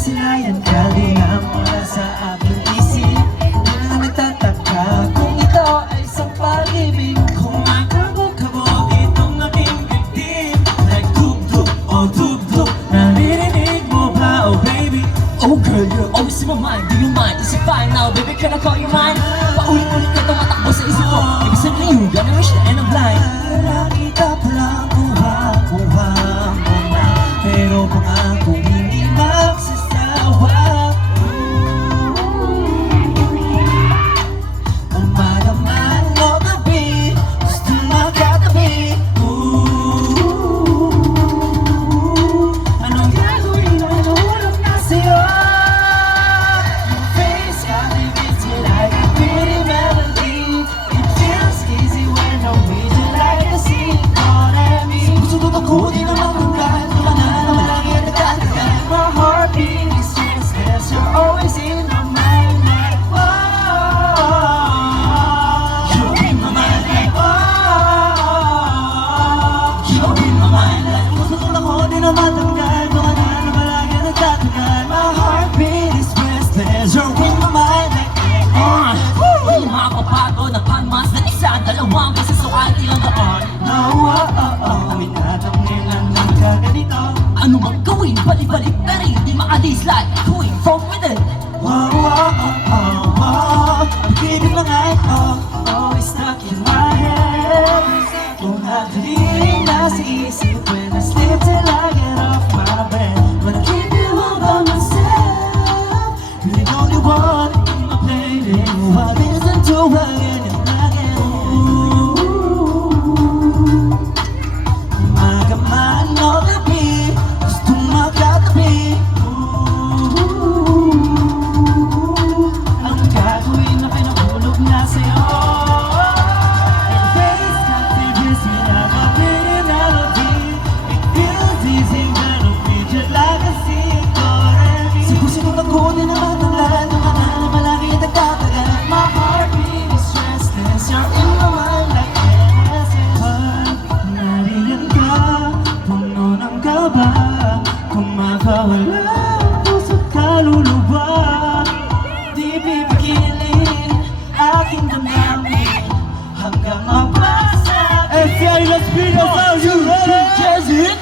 masilayan ka di na mula sa aking isip. Na nagtataka kung ito ay isang pag-ibig. Kung makabog-kabog itong aking dibdib. Like tub-tub, oh tub-tub, naririnig mo ba, oh baby? Oh girl, you're always in my mind. Do you mind? Is it fine now, baby? Can I call you mine? Paulit-ulit ka tumatakbo sa isip ko. Ibig sabihin, gonna reach the end of line. Nakita pa lang kuha mo na. Pero kung ako hindi magsasawa, umaga man o gabi, gusto magkatabi. Anong gagawin na nahulog na sa'yo? Your face got me busy like a pretty melody. It feels easy when I read you like a scene. All I mean, susunod ako di naman hanggang tumanan na malagi at nagtatagal. My heartbeat is restless, you're always in my mind like you're in my mind like you're in my mind like susunod ako di naman hanggang tumanan na malagi at nagtatagal. My heartbeat is restless, you're in my mind like Yung mga papago na panmas na isa, dalawang beses so kahit ilang daan. Aminadong nila ng kaganito. Ano bang gawin? Balik-balik na rin, di maalis like going from within. Pag-ibig lang ay always stuck in my head. Kung nakaliling na sa isip when I sleep till I get off my bed. When I keep you all by myself, you're the only one in my playlist who I listen to again and again. Umaga man o gabi, gustong magkatabi. Ang gagawin na kinahulog na sa'yo. Your face got me busy like a pretty melody. It feels easy when I read you like a secret. Sigur-sigur ako di naman ang lahat ng mga na malagi nagtatagal. My heartbeat is restless, you're in my mind like endless. Pag nariyan ka, puno ng kaba. Kung makawala ang puso't kaluluwa, di pipigilin aking damdamin hanggang mabasa. SCI Las Piñas, are you ready? Yes, it!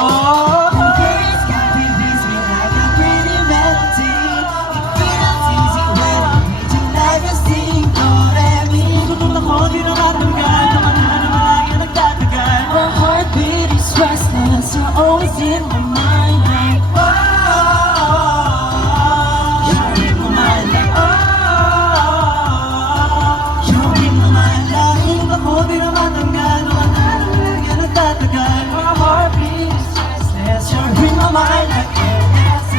Your face got me busy like a pretty melody. It feels easy when I read you like a scene. Susunod ako di na matanggal, tumanan na malagi nagtatagal. My heartbeat is restless, you're always in my mind like You're in my mind like you're in my mind like ako di na matanggal, tumanan na malagi nagtatagal. My heartbeat is restless, you're in my mind like endless.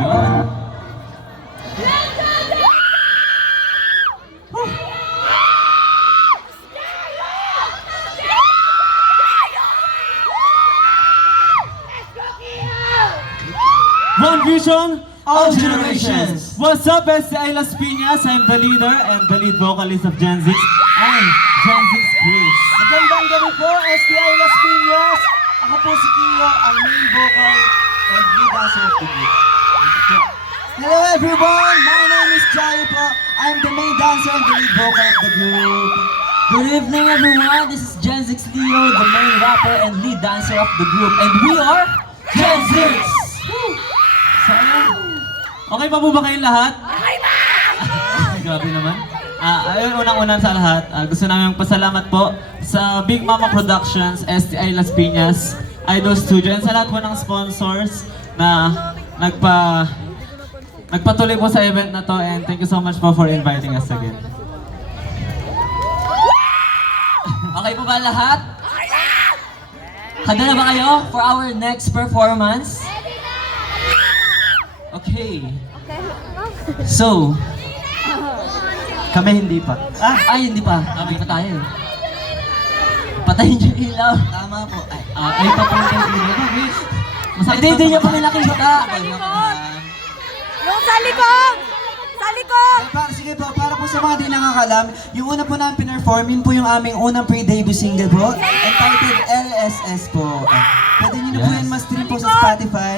John. One vision, All generations. What's up, SCI Las Piñas? I'm the leader and the lead vocalist of Gen 6. I'm Gen 6 Chris. Magandang gabi po, STI Las Piñas. Ako po si Kio, ang main vocal and lead dancer of the group. Hello everyone, my name is Jai po. I'm the main dancer and the lead vocal of the group. Good evening everyone, this is Gen 6 Leo, the main rapper and lead dancer of the group. And we are Gen 6! Okay pa po ba kayong lahat? Okay pa! Grabe naman. Ayun, unang-unang sa lahat, gusto namin pasalamat po sa Big Mama Productions, STI Las Piñas, Idol Studio, and sa lahat po ng sponsors na nagpatuloy po sa event na to, and thank you so much po for inviting us again. Okay po ba lahat? Handa na ba kayo for our next performance? Okay. So, Kami hindi pa. Ay, hindi pa. Hindi pa tayo. Patayin yung ilaw. Tama po. ay pa po yung ilaw. Bakit? Masakit Hindi, ba hindi ito? niya po nakikita. Yung sa likod! Sa likod! Sige po, para po sa mga di nakakalam, yung una po namin pinerformin po yung aming unang pre-debut single po, entitled LSS po. Pwede nyo na po Yes. yan ma-stream po sa Spotify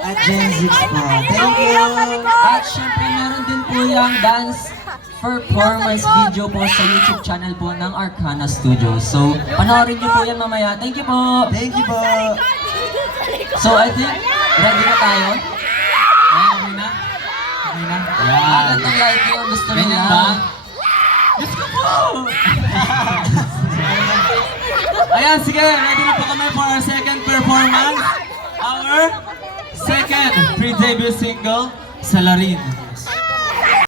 at Gen Z po. Thank you! At syempre, meron din po yung dance performance video po sa YouTube channel po ng Arcana Studios. So, panoorin niyo po yan mamaya. Thank you po! Thank you po! So, I think, ready na tayo? Ayan, okay na? Okay na? Ayan. Agad light yung gusto nila. Ganyan ba? Diyos ko po! Ayan, sige, ready na po kami for our second performance. Our second pre-debut single, Salarin.